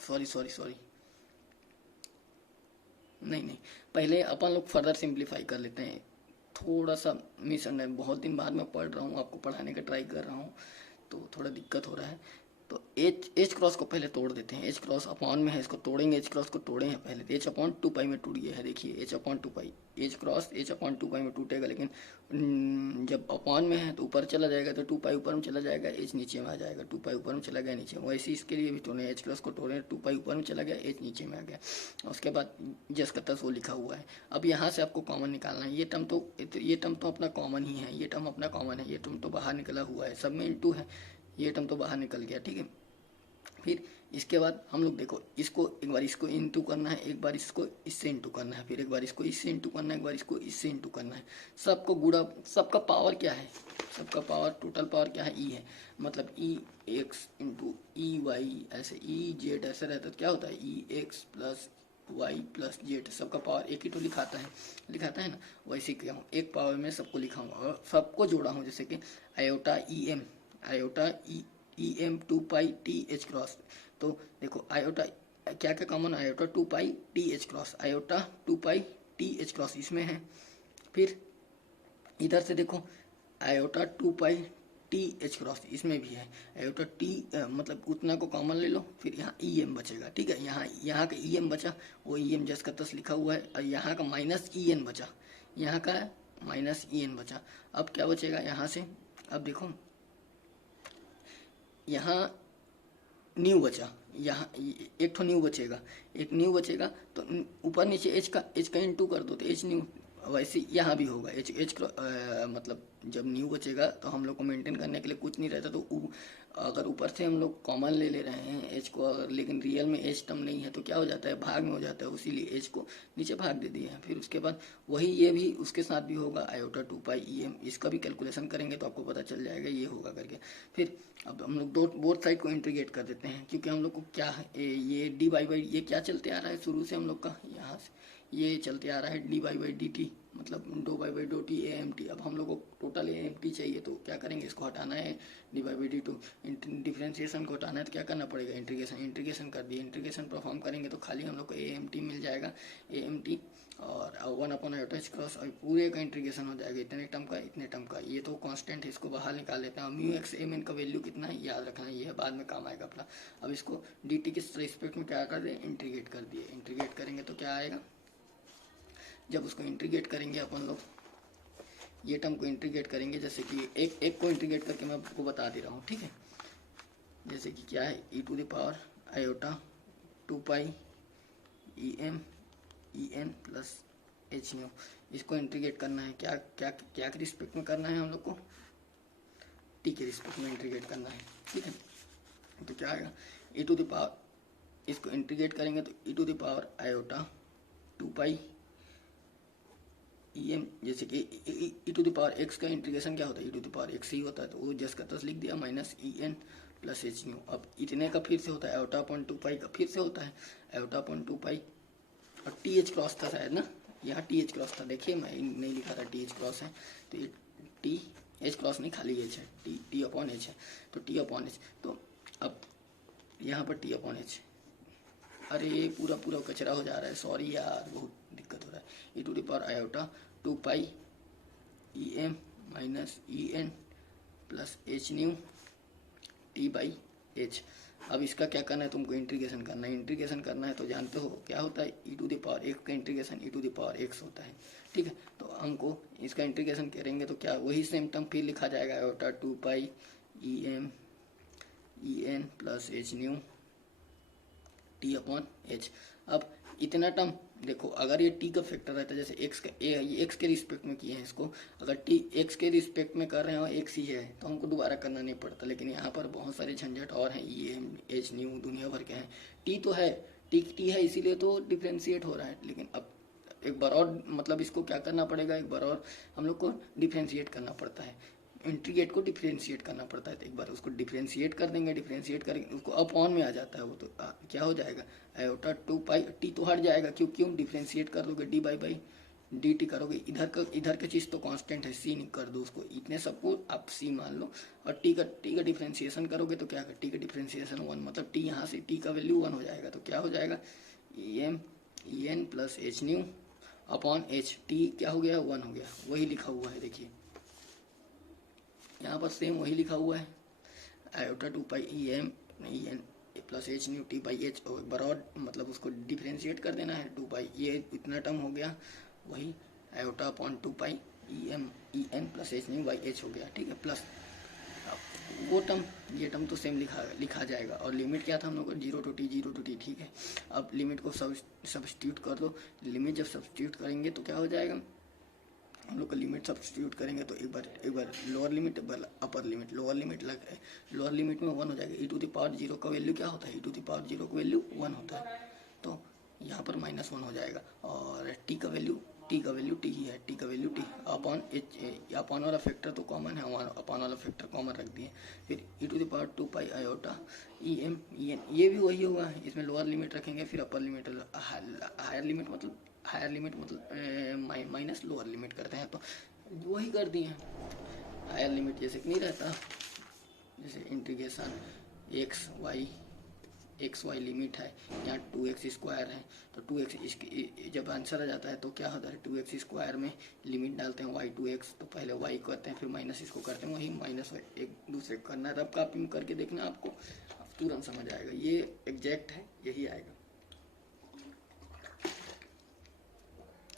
सॉरी नहीं, पहले अपन लोग फर्दर सिंप्लीफाई कर लेते हैं, थोड़ा सा मिसअंडरस्टैंड, बहुत दिन बाद में पढ़ रहा हूँ, आपको पढ़ाने का ट्राई कर रहा हूँ, तो थोड़ा दिक्कत हो रहा है। तो एच क्रॉस को पहले तोड़ देते हैं, एच क्रॉस अपॉन में है, इसको तोड़ेंगे, एच क्रॉस को तोड़े हैं पहले, तो h/2π में टूट गया है, देखिए h/2π, एच क्रॉस h/2π में टूटेगा, लेकिन जब अपॉन में है तो ऊपर चला जाएगा, तो 2π ऊपर में चला जाएगा, एच नीचे में आ जाएगा, 2π ऊपर में चला गया नीचे, वैसे इसके लिए भी तोड़े, एच क्रॉस को तोड़े, 2π ऊपर में चला गया, एच नीचे में आ गया। उसके बाद जस का तस वो लिखा हुआ है। अब यहाँ से आपको कॉमन निकालना है, ये टर्म तो अपना कॉमन ही है, ये टर्म अपना कॉमन है, ये टर्म तो बाहर निकला हुआ है, सब में इंटू है, ये टर्म तो बाहर निकल गया, ठीक है। फिर इसके बाद हम लोग देखो, इसको एक बार इसको इंटू करना है, एक बार इसको इससे इंटू करना है, फिर एक बार इसको इससे इंटू करना है, एक बार इसको इससे इंटू करना है, सबको गुणा, सबका पावर क्या है, सबका पावर टोटल पावर क्या है, ई है, मतलब e x into e y, ऐसे ई जेड ऐसे रहता है, क्या होता है, e x plus y plus z, सबका पावर एक ही तो लिखाता है ना, वैसे क्या हूँ, एक पावर में सबको लिखा हूँ और सबको जोड़ा हूँ, जैसे कि आयोटा EM 2π/TH क्रॉस, तो देखो आयोटा क्या common, iota 2π/TH cross, iota 2π/TH cross इसमें है। फिर इधर से देखो आयोटा 2π टी एच क्रॉस इसमें भी है आयोटा टी, मतलब उतना को कॉमन ले लो, फिर यहाँ ई एम बचेगा, ठीक है। यहाँ का ई एम बचा, वो ई एम जस का तस लिखा हुआ है, और यहाँ का माइनस ई एन बचा, यहाँ का माइनस ई एन बचा। अब क्या बचेगा यहाँ से, अब देखो यहाँ न्यू बचा, यहाँ एक तो न्यू बचेगा, एक न्यू बचेगा, तो ऊपर नीचे एच का इंटू कर दो तो एच न्यू, वैसे यहाँ भी होगा एच मतलब जब न्यू बचेगा तो हम लोग को मेंटेन करने के लिए कुछ नहीं रहता, तो अगर ऊपर से हम लोग कॉमन ले ले रहे हैं एच को, अगर लेकिन रियल में एच टर्म नहीं है तो क्या हो जाता है, भाग में हो जाता है, इसीलिए एच को नीचे भाग दे दिए हैं। फिर उसके बाद वही ये भी उसके साथ भी होगा आयोटा 2 पाई ई एम, इसका भी कैलकुलेशन करेंगे तो आपको पता चल जाएगा ये होगा करके। फिर अब हम लोग बोथ साइड को इंटीग्रेट कर देते हैं, क्योंकि हम लोग को क्या है ये डी बाई ये क्या चलते आ रहा है शुरू से हम लोग का, यहाँ से ये चलते आ रहा है डी बाई डी टी, मतलब डो बाई डो टी ए एम टी। अब हम लोग को टोटल ए एम टी चाहिए, तो क्या करेंगे, इसको हटाना है, d by d two differentiation को हटाना है, तो क्या करना पड़ेगा, इंटीग्रेशन कर दिए, इंटीग्रेशन परफॉर्म करेंगे तो खाली हम लोग को ए एम टी मिल जाएगा, ए एम टी और 1 आयोटा एच क्रॉस, और पूरे का इंटीग्रेशन हो जाएगा, इतने टर्म का इतने टर्म का। ये तो कांस्टेंट है, इसको बाहर निकाल लेते हैं। म्यू एक्स एम एन का वैल्यू कितना है याद रखना है, ये बाद में काम आएगा अपना। अब इसको डी टी के रिस्पेक्ट में क्या कर दें, इंटीग्रेट कर दिए, इंटीग्रेट करेंगे तो क्या आएगा, जब उसको इंटीग्रेट करेंगे अपन लोग ये टर्म को इंटीग्रेट करेंगे, जैसे कि एक को इंटीग्रेट करके मैं आपको बता दे रहा हूँ, ठीक है। जैसे कि क्या है e to the power iota 2 pi e m e n plus h nu, इसको इंटीग्रेट करना है, क्या क्या क्या के रिस्पेक्ट में करना है हम लोग को, टी के रिस्पेक्ट में इंटीग्रेट करना है, ठीक है। तो क्या आएगा ई टू द पावर, इसको इंटीग्रेट करेंगे तो e to the power iota 2 pi e m, जैसे कि e to the power x का इंटीग्रेशन क्या होता है, e to the power x ही होता है, तो वो जस का तस लिख दिया, minus e n plus h nu. अब इतने का फिर से होता है आयोटा अपॉन 2 पाई का, फिर से होता है आयोटा अपॉन 2 पाई, और टी एच क्रॉस था शायद ना, यहाँ टी एच क्रॉस था, देखिए मैं नहीं लिखा था टी एच क्रॉस है, तो ये टी एच क्रॉस नहीं खाली एच है, टी अपॉन एच है, तो टी अपॉन एच, तो अब यहाँ पर टी अपॉन एच, अरे पूरा पूरा कचरा हो जा रहा है, सॉरी यार बहुत दिक्कत हो रहा है। E to the power iota 2 pi e m minus e n plus h nu t by h. अब इसका क्या करना है, तुमको इंटीग्रेशन करना है, इंटीग्रेशन करना है तो जानते हो क्या होता है, e to the power x का integration e to the power x होता है, ठीक है। तो हमको इसका इंटीग्रेशन करेंगे तो क्या वही सेम टर्म फिर लिखा जाएगा iota 2 pi e m e n plus h nu t upon h. अब इतना टर्म देखो, अगर ये टी का फैक्टर रहता है, जैसे एक्स का एक्स के रिस्पेक्ट में किए हैं इसको, अगर टी एक्स के रिस्पेक्ट में कर रहे हैं और एक्स ही है तो हमको दोबारा करना नहीं पड़ता, लेकिन यहाँ पर बहुत सारे झंझट और हैं, ई एम एच न्यू दुनिया भर के हैं, टी तो है, टी है इसीलिए तो डिफ्रेंशिएट हो रहा है, लेकिन अब एक बार और मतलब इसको क्या करना पड़ेगा, एक बार और हम लोग को डिफ्रेंशिएट करना पड़ता है, इंटीग्रेट को डिफ्रेंशिएट करना पड़ता है, तो एक बार उसको डिफ्रेंशिएट कर देंगे, डिफ्रेंशिएट करेंगे उसको अपॉन में आ जाता है वो, तो क्या हो जाएगा आयोटा 2 पाई, टी तो हट जाएगा, क्यों डिफ्रेंशिएट कर दोगे डी बाई डी टी करोगे, इधर का चीज़ तो कांस्टेंट है, सी कर दो उसको, इतने सबको आप सी मान लो, और टी का डिफ्रेंशिएशन करोगे तो क्या टी का डिफ्रेंशिएशन 1, मतलब टी यहाँ से टी का वैल्यू 1 हो जाएगा, तो क्या हो जाएगा e m e n plus h nu upon h, t क्या हो गया 1 हो गया, वही लिखा हुआ है, देखिए यहाँ पर सेम वही लिखा हुआ है iota 2 pi e m e n plus h nu t by h, और एक बार और मतलब उसको डिफ्रेंशिएट कर देना है 2 पाई, ये इतना टर्म हो गया, वही iota upon 2 pi e m e n plus h nu by h हो गया, ठीक है। प्लस वो टर्म ये टर्म तो सेम लिखा जाएगा, और लिमिट क्या था हम लोग को 0 टू टी, ठीक है। अब लिमिट को सब्स्टिट्यूट कर दो, लिमिट जब सब्स्टिट्यूट करेंगे तो क्या हो जाएगा, हम लोग का लिमिट सब्स्टिट्यूट करेंगे तो एक बार लोअर लिमिट, एक बार अपर लिमिट, लोअर लिमिट में 1 हो जाएगा, ई टू द पावर 0 का वैल्यू क्या होता है, ई टू द पावर 0 का वैल्यू 1 होता है, तो यहाँ पर -1 हो जाएगा, और टी का वैल्यू टी ही है, टी का value t upon h, upon वाला फैक्टर तो कॉमन है, अपॉन वाला फैक्टर कॉमन रख दिए, फिर e to the power 2 pi iota e m e n, ये भी वही होगा, इसमें लोअर लिमिट रखेंगे, फिर अपर लिमिट, हायर लिमिट मतलब माइनस लोअर लिमिट करते हैं, तो वही कर दिए। हायर लिमिट जैसे कि नहीं रहता, जैसे integration x y x y limit है, यहाँ 2x² है, तो 2x इसकी जब आंसर आ जाता है तो क्या होता है 2x² में लिमिट डालते हैं y 2x, तो पहले y करते हैं फिर माइनस इसको करते हैं, वही माइनस एक दूसरे को करना है। रब कॉपी में करके देखना आपको तुरंत समझ आएगा, ये एग्जैक्ट है, यही आएगा।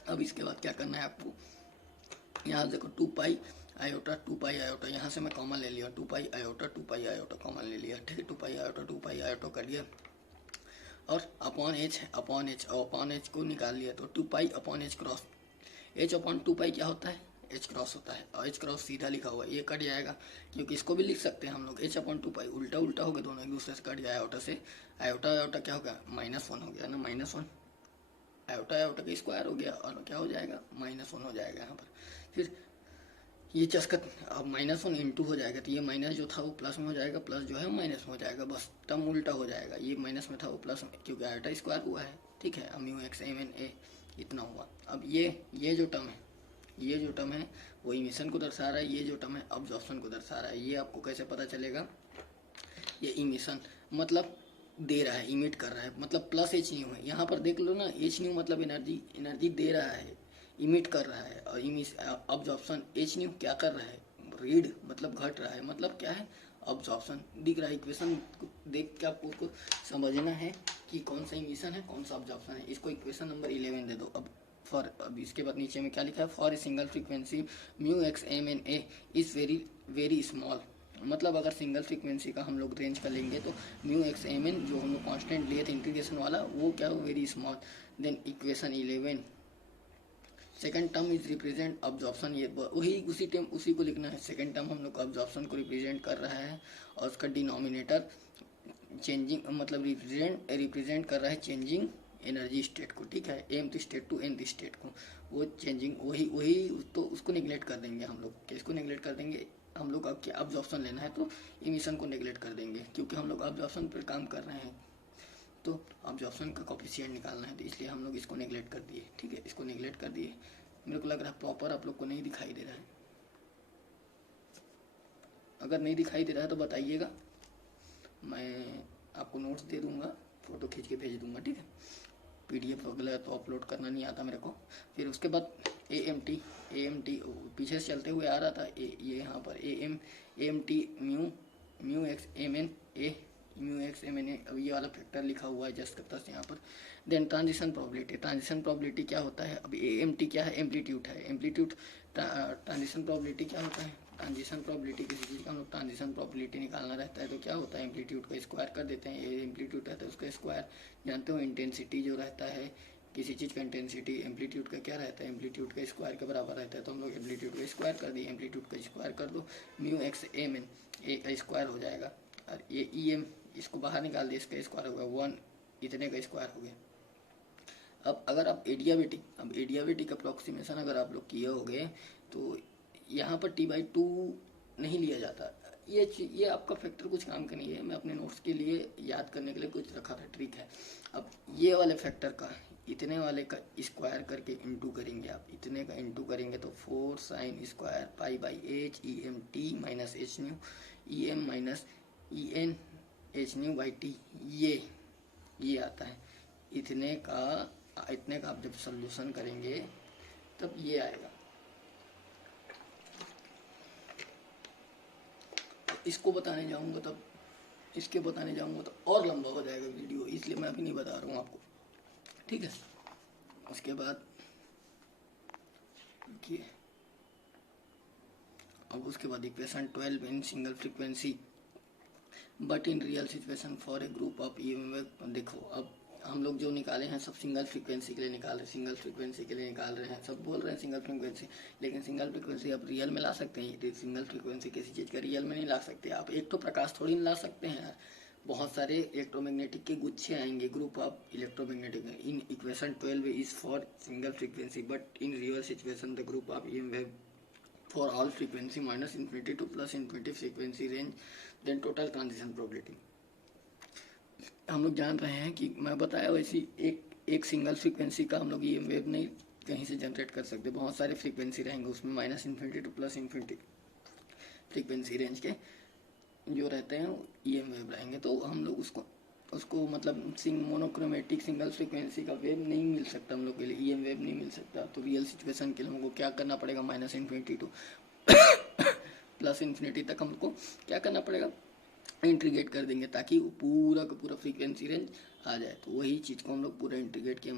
अब इसके बाद क्या करना है आपको, यहाँ देखो 2 पाई आयोटा 2 पाई आयोटा, यहाँ से मैं कॉमन ले लिया 2 pi iota 2 pi iota common ले लिया, ठीक है। 2 पाई आयोटा कर लिया और अपॉन एच है, अपॉन एच को निकाल लिया, तो 2 pi upon H cross, H upon 2 पाई क्या होता है एच क्रॉस होता है, और एच क्रॉस सीधा लिखा हुआ है, ये कट जाएगा क्योंकि इसको भी लिख सकते हैं हम लोग एच अपॉन 2 पाई, उल्टा उल्टा हो गया दोनों एक दूसरे से कट गया, आयोटा से आयोटा क्या हो गया -1 हो गया ना, -1 आयोटा का स्क्वायर हो गया और क्या हो जाएगा -1 हो जाएगा यहाँ पर। फिर ये चस्का अब -1 इंटू हो जाएगा, तो ये माइनस जो था वो प्लस में हो जाएगा, प्लस जो है माइनस में हो जाएगा, बस टर्म उल्टा हो जाएगा, ये माइनस में था वो प्लस में, क्योंकि आयोटा स्क्वायर हुआ है, ठीक है। अब mu x m n a इतना हुआ। अब ये जो टर्म है वो इमिशन को दर्शा रहा है, ये जो टर्म है अब्जॉर्प्शन को दर्शा रहा है। ये आपको कैसे पता चलेगा, ये इमिशन मतलब दे रहा है, इमिट कर रहा है, मतलब प्लस एच न्यू है, यहाँ पर देख लो ना, एच न्यू मतलब एनर्जी दे रहा है, इमिट कर रहा है, और अब्जॉर्प्शन एच न्यू क्या कर रहा है, रीड मतलब घट रहा है, मतलब क्या है अब्जॉर्प्शन दिख रहा है। इक्वेशन देख के आपको उसको समझना है कि कौन सा इमिशन है कौन सा अब्जॉर्प्शन है। इसको इक्वेशन नंबर 11 दे दो। अब इसके बाद नीचे में क्या लिखा है, for a single frequency mu x m n a is very very small, मतलब अगर सिंगल फ्रीक्वेंसी का हम लोग रेंज कर लेंगे तो म्यू एक्स एम एन जो हम लोग कॉन्स्टेंट लिए थे इंटीग्रेशन वाला वो क्या हो very small. Then equation 11 second term is represent absorption, ये वही उसी को लिखना है। सेकंड टर्म हम लोग अब्जॉर्प्शन को रिप्रेजेंट कर रहा है और उसका डिनोमिनेटर चेंजिंग मतलब रिप्रेजेंट कर रहा है चेंजिंग एनर्जी स्टेट को, ठीक है, m state to n state को, वो चेंजिंग वही तो उसको निगलेक्ट कर देंगे हम लोग। किसको निगलेक्ट कर देंगे हम लोग, अब क्या अब्जॉर्प्शन लेना है तो इमिशन को निगलेक्ट कर देंगे, क्योंकि हम लोग अब्जॉर्प्शन पर काम कर रहे हैं तो अब्जॉर्प्शन का कोफिशिएंट निकालना है, तो इसलिए हम लोग इसको नेगलेक्ट कर दिए, ठीक है, इसको नेगलेक्ट कर दिए। मेरे को लग रहा है प्रॉपर आप लोग को नहीं दिखाई दे रहा है, अगर नहीं दिखाई दे रहा है तो बताइएगा, मैं आपको नोट्स दे दूंगा, फोटो खींच के भेज दूंगा, ठीक है। PDF वगैरह तो अपलोड करना नहीं आता मेरे को। फिर उसके बाद AMT पीछे से चलते हुए आ रहा था, ये यहाँ पर AMT mu x m n a अब ये वाला फैक्टर लिखा हुआ है जस्ट तक यहाँ पर। देन ट्रांजिशन प्रोबेबिलिटी क्या होता है, अब AMT क्या है, एम्पलीट्यूड है, एम्पलीट्यूड। ट्रांजिशन प्रोबेबिलिटी क्या होता है, ट्रांजिशन प्रोबेबिलिटी किसी चीज़ का हम लोग ट्रांजिशन प्रोबेबिलिटी निकालना रहता है तो क्या होता है एम्पलीट्यूड का स्क्वायर कर देते हैं, ये एम्पलीट्यूड रहता है उसका स्क्वायर। जानते हो इंटेंसिटी जो रहता है किसी चीज़ का इंटेंसिटी एम्पलीट्यूड का क्या रहता है, एम्पलीट्यूड का स्क्वायर के बराबर रहता है, तो हम लोग एम्पलीट्यूड का स्क्वायर कर दिए, एम्पलीट्यूड का स्क्वायर कर दो, mu x m n a का स्क्वायर हो जाएगा, और ये EM इसको बाहर निकाल दिए, इसका स्क्वायर हो गया 1 इतने का स्क्वायर हो गया। अब अगर आप एडियाबेटिक अप्रोक्सीमेशन अगर आप लोग किए होंगे तो यहाँ पर T/2 नहीं लिया जाता, ये आपका फैक्टर कुछ काम का नहीं है, मैं अपने नोट्स के लिए याद करने के लिए कुछ रखा था, ट्रिक है। अब ये वाले फैक्टर का इतने वाले का स्क्वायर करके इंटू करेंगे, आप इतने का इंटू करेंगे तो 4 sine square pi by H EMT minus H new EM minus EN H nu by T, ये आता है। इतने का आप जब सॉल्यूशन करेंगे तब ये आएगा। इसको बताने जाऊंगा तो और लंबा हो जाएगा वीडियो, इसलिए मैं अभी नहीं बता रहा हूँ आपको, ठीक है। उसके बाद देखिए, अब उसके बाद equation 12 in single frequency but in real situation for a group of EMF। देखो अब हम लोग जो निकाले हैं सब सिंगल फ्रीक्वेंसी के लिए निकाल रहे हैं, सब बोल रहे हैं सिंगल फ्रीक्वेंसी, लेकिन सिंगल फ्रीक्वेंसी आप रियल में ला सकते हैं, सिंगल फ्रीक्वेंसी किसी चीज़ का रियल में नहीं ला सकते आप, एक तो प्रकाश थोड़ी ना ला सकते हैं, बहुत सारे इलेक्ट्रोमैग्नेटिक के गुच्छे आएंगे, group of electromagnetic. In equation 12 is for single frequency but in real situation the group of EMF for all frequency minus infinity to plus infinity frequency range then total transition probability। हम लोग जान रहे हैं कि मैं बताया वैसी एक सिंगल फ्रीक्वेंसी का हम लोग ये वेव नहीं कहीं से जनरेट कर सकते, बहुत सारे फ्रीक्वेंसी रहेंगे उसमें minus infinity two plus infinity frequency range के जो रहते हैं EM वेव रहेंगे, तो हम लोग उसको उसको मतलब मोनोक्रोमेटिक सिंगल फ्रीक्वेंसी का वेव नहीं मिल सकता हम लोग के लिए, ईएम वेव नहीं मिल सकता। तो रियल सिचुएशन के लिए हमको क्या करना पड़ेगा, -∞ टू +∞ तक हमको क्या करना पड़ेगा, इंटीग्रेट कर देंगे ताकि वो पूरा का पूरा फ्रीक्वेंसी रेंज आ जाए। तो वही चीज़ को हम लोग पूरा इंटीग्रेट किया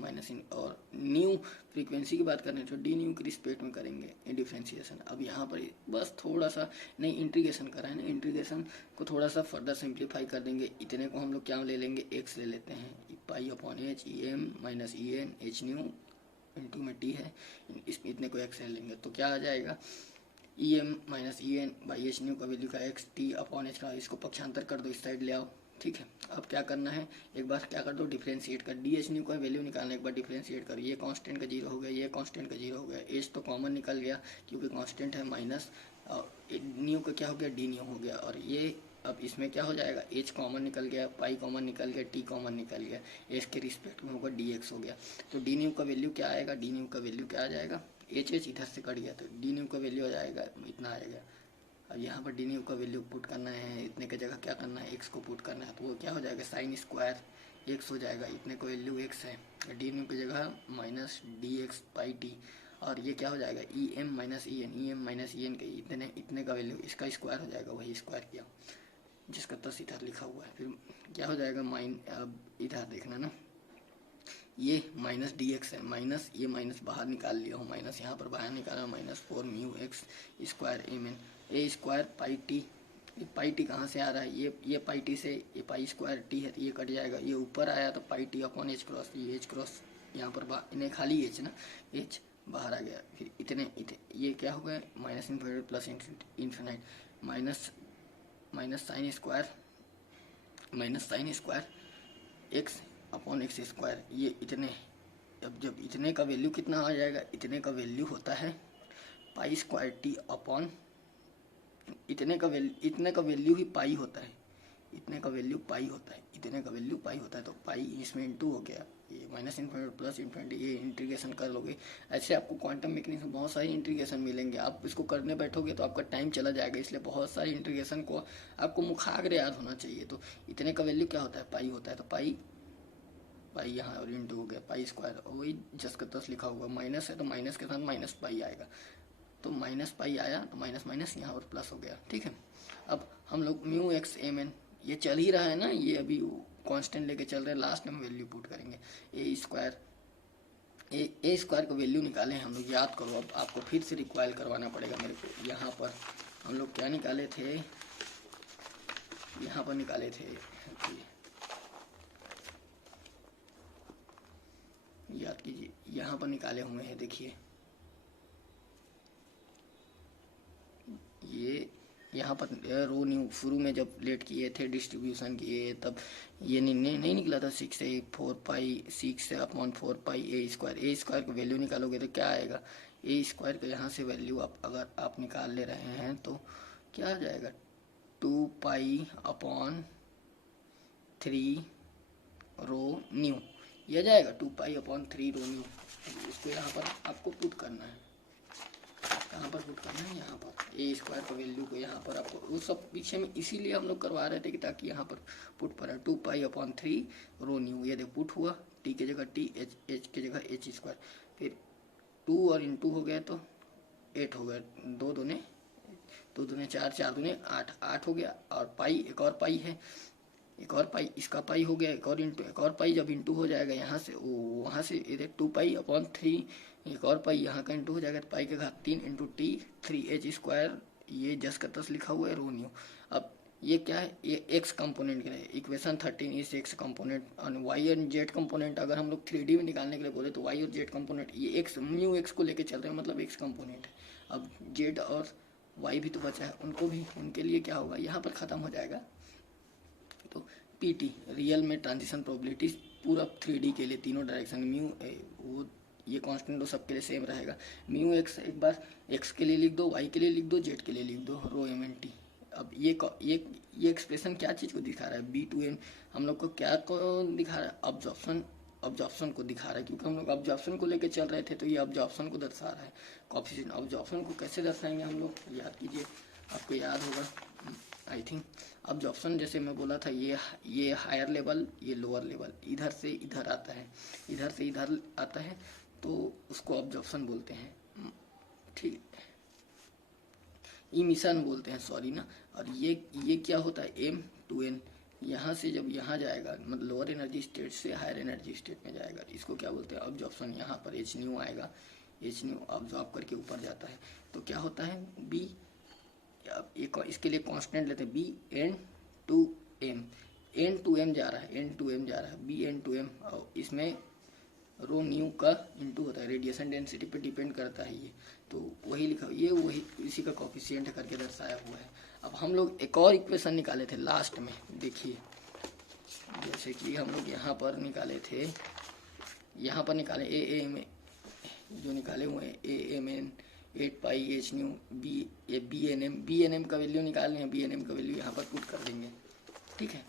और न्यू फ्रीक्वेंसी की बात करें तो डी न्यू के रिस्पेक्ट में करेंगे डिफ्रेंशिएशन। अब यहाँ पर बस थोड़ा सा नहीं इंटीग्रेशन करा है ना, इंटीग्रेशन को थोड़ा सा फर्दर सिंप्लीफाई कर देंगे। इतने को हम लोग क्या ले लेंगे, एक्स ले लेते हैं, π/h EM - EN h new into में टी है, इसमें इतने को एक्स ले लेंगे तो क्या आ जाएगा, EM - EN/h न्यू का वैल्यू का x t/h का, इसको पक्षांतर कर दो, इस साइड ले आओ। ठीक है, अब क्या करना है, एक बार क्या कर दो, डिफ्रेंशिएट कर, डी एच न्यू का वैल्यू निकालना, एक बार डिफ्रेंशिएट कर, ये कांस्टेंट का 0 हो गया, ये कांस्टेंट का 0 हो गया, एच तो कॉमन निकल गया क्योंकि कांस्टेंट है, माइनस न्यू का क्या हो गया, डी न्यू हो गया, और ये अब इसमें क्या हो जाएगा, एच कॉमन निकल गया, पाई कॉमन निकल गया, टी कॉमन निकल गया, एच के रिस्पेक्ट में होगा डी एक्स हो गया। तो डी न्यू का वैल्यू क्या आएगा, डी न्यू का वैल्यू क्या आ जाएगा, एच इधर से कट गया तो डी न्यू का वैल्यू आ जाएगा इतना आएगा। अब यहाँ पर डी न्यू का वैल्यू पुट करना है, इतने की जगह क्या करना है, एक्स को पुट करना है, तो वो क्या हो जाएगा, साइन स्क्वायर एक्स हो जाएगा, इतने को वैल्यू एक्स है, डी न्यू की जगह -dx/t, और ये क्या हो जाएगा, EM - EN के इतने का वैल्यू, इसका स्क्वायर हो जाएगा, वही स्क्वायर किया जिसका 10 इधर लिखा हुआ है। फिर क्या हो जाएगा, अब इधर देखना ना, ये -dx है, माइनस ये माइनस बाहर निकाल लिया हूँ, माइनस यहाँ पर बाहर निकाला, -4 μx² mn a² πt, πt कहाँ से आ रहा है, ये πt से, ये π² है तो ये कट जाएगा, ये ऊपर आया तो πt/h×, ये h× यहाँ पर इन्हें खाली h ना, h बाहर आ गया, फिर इतने ये क्या हो गया, -∞ plus infinite, minus sine square x/x², ये इतने, अब जब इतने का वैल्यू कितना आ जाएगा, इतने का वैल्यू होता है π²t/, इतने का वैल्यू ही पाई होता है, इतने का वैल्यू पाई होता है, इतने का वैल्यू पाई होता है, तो पाई इसमें इंटू हो गया, ये -∞ प्लस ∞, ये इंटीग्रेशन कर लोगे। ऐसे आपको क्वांटम मैकेनिक्स में बहुत सारी इंटीग्रेशन मिलेंगे, आप इसको करने बैठोगे तो आपका टाइम चला जाएगा, इसलिए बहुत सारी इंटीग्रेशन को आपको मुखाग्र याद होना चाहिए। तो इतने का वैल्यू क्या होता है, पाई होता है, तो पाई यहाँ और इंटू हो गया, π², और वही 10 लिखा हुआ, माइनस है तो माइनस के साथ -π आएगा, तो -π आया तो माइनस माइनस यहाँ पर प्लस हो गया। ठीक है, अब हम लोग μx mn ये चल ही रहा है ना, ये अभी कांस्टेंट लेके चल रहे हैं, लास्ट में वैल्यू पुट करेंगे, a² का वैल्यू निकाले हम लोग, याद करो, अब आपको फिर से रिक्वायर करवाना पड़ेगा मेरे को। यहाँ पर हम लोग क्या निकाले थे, यहाँ पर निकाले थे, याद कीजिए, यहाँ पर निकाले हुए हैं, देखिए ये यहाँ पर रो न्यू शुरू में जब लेट किए थे, डिस्ट्रीब्यूशन किए, तब ये नहीं निकला था, 6/4 का वैल्यू निकालोगे तो क्या आएगा, a² का यहाँ से वैल्यू अगर आप निकाल ले रहे हैं तो क्या आ जाएगा, 2π/3 रो न्यू, यह जाएगा 2π/3 रो न्यू। इसको यहाँ पर आपको पुट करना है, कहाँ पर पुट करना है, यहाँ पर a² का वैल्यू को यहाँ पर आपको, वो सब पीछे में इसीलिए हम लोग करवा रहे थे कि ताकि यहाँ पर पुट पर 2π/3 रो न्यू, ये देख पुट हुआ, t की जगह t, h की जगह h², फिर 2 और इंटू हो गया तो 8 हो गया, 2 दूने 4, 4 दूने 8 हो गया, और पाई एक और पाई है, एक और पाई, इसका पाई हो गया, एक और पाई, जब इंटू हो जाएगा यहाँ से, वहाँ से इधर 2π/3, एक और पाई यहाँ का इंटू हो जाएगा, पाई के घात 3 इंटू t 3h², ये 10 लिखा हुआ है रो न्यू। अब ये क्या है, ये x कंपोनेंट के लिए इक्वेशन 13 इस x कंपोनेंट, और y और z कंपोनेंट अगर हम लोग 3D में निकालने के लिए बोले तो y और z कंपोनेंट, ये x म्यू x को लेके चल रहे हैं, मतलब x कंपोनेंट है। अब z और y भी तो बचा है, उनके लिए क्या होगा, यहाँ पर ख़त्म हो जाएगा, तो PT रियल में ट्रांजिशन प्रोबेबिलिटी पूरा 3D के लिए तीनों डायरेक्शन, म्यू वो ये कांस्टेंट तो सबके लिए सेम रहेगा, μx एक बार x के लिए लिख दो, y के लिए लिख दो, z के लिए लिख दो, रो mnt। अब ये एक्सप्रेशन क्या चीज़ को दिखा रहा है, B2n हम लोग को क्या को दिखा रहा है, ऑब्जॉर्प्शन को दिखा रहा है, क्योंकि हम लोग ऑब्जॉर्प्शन को लेके चल रहे थे, तो ये ऑब्जॉर्प्शन को दर्शा रहा है। कोएफिशिएंट ऑब्जॉर्प्शन को कैसे दर्शाएंगे हम लोग, याद कीजिए, आपको याद होगा, आई थिंक ऑब्जॉर्प्शन जैसे मैं बोला था, ये हायर लेवल, ये लोअर लेवल, इधर से इधर आता है, इधर से इधर आता है, तो उसको ऑब्जॉर्प्शन बोलते हैं, ठीक, इमिशन बोलते हैं, सॉरी ना। और ये क्या होता है, M to N, यहाँ से जब यहाँ जाएगा, मतलब लोअर एनर्जी स्टेट से हायर एनर्जी स्टेट में जाएगा, इसको क्या बोलते हैं, ऑब्जॉर्प्शन। यहाँ पर एच न्यू आएगा, एच न्यू ऑब्जॉर्ब करके ऊपर जाता है, तो क्या होता है, बी, अब एक इसके लिए कांस्टेंट लेते हैं, B/N/M, N/M जा रहा है, N/M जा रहा है, B/N/M, और इसमें रो न्यू का इंटू होता है, रेडिएशन डेंसिटी पे डिपेंड करता है ये, तो वही लिखा, ये वही इसी का कॉफिशिएंट करके दर्शाया हुआ है। अब हम लोग एक और इक्वेशन निकाले थे लास्ट में, देखिए, जैसे कि हम लोग यहाँ पर निकाले थे, यहाँ पर निकाले AAM जो निकाले हुए हैं, AMN 8πH न्यू, BNM का वैल्यू निकालने हैं, BNM का वैल्यू यहाँ पर पुट कर देंगे, ठीक है,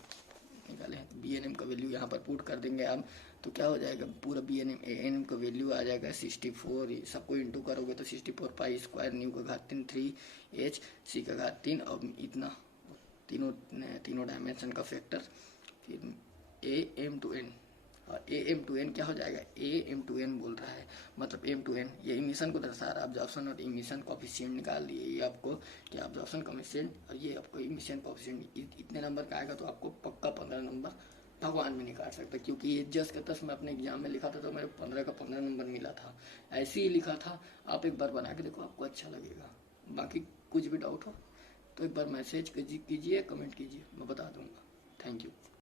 निकाले हैं, BNM का वैल्यू यहाँ पर पुट कर देंगे आप, तो क्या हो जाएगा, पूरा BNM का वैल्यू आ जाएगा 64, सबको इंटू करोगे तो 64π² न्यू का घात 3, 3H C का घात 3, और इतना तीनों डायमेंशन का फैक्टर, फिर AM/N, और AM/N क्या हो जाएगा, AM/N बोल रहा है, मतलब M/N, ये इमिशन को दर्शा रहा है, ऑब्जॉर्प्शन और इमिशन कॉफिशिएंट निकाल दिए ये आपको, क्या ऑब्जॉर्प्शन कॉफिशिएंट और ये आपको इमिशन कॉफिशिएंट, इतने नंबर का आएगा तो आपको पक्का 15 नंबर भगवान भी निकाल सकता है, क्योंकि ये जस्ट का तस मैं अपने एग्जाम में लिखा था तो मेरे 15 का 15 नंबर मिला था, ऐसे ही लिखा था। आप एक बार बना के देखो, आपको अच्छा लगेगा। बाकी कुछ भी डाउट हो तो एक बार मैसेज कीजिए, कमेंट कीजिए, मैं बता दूंगा। Thank you.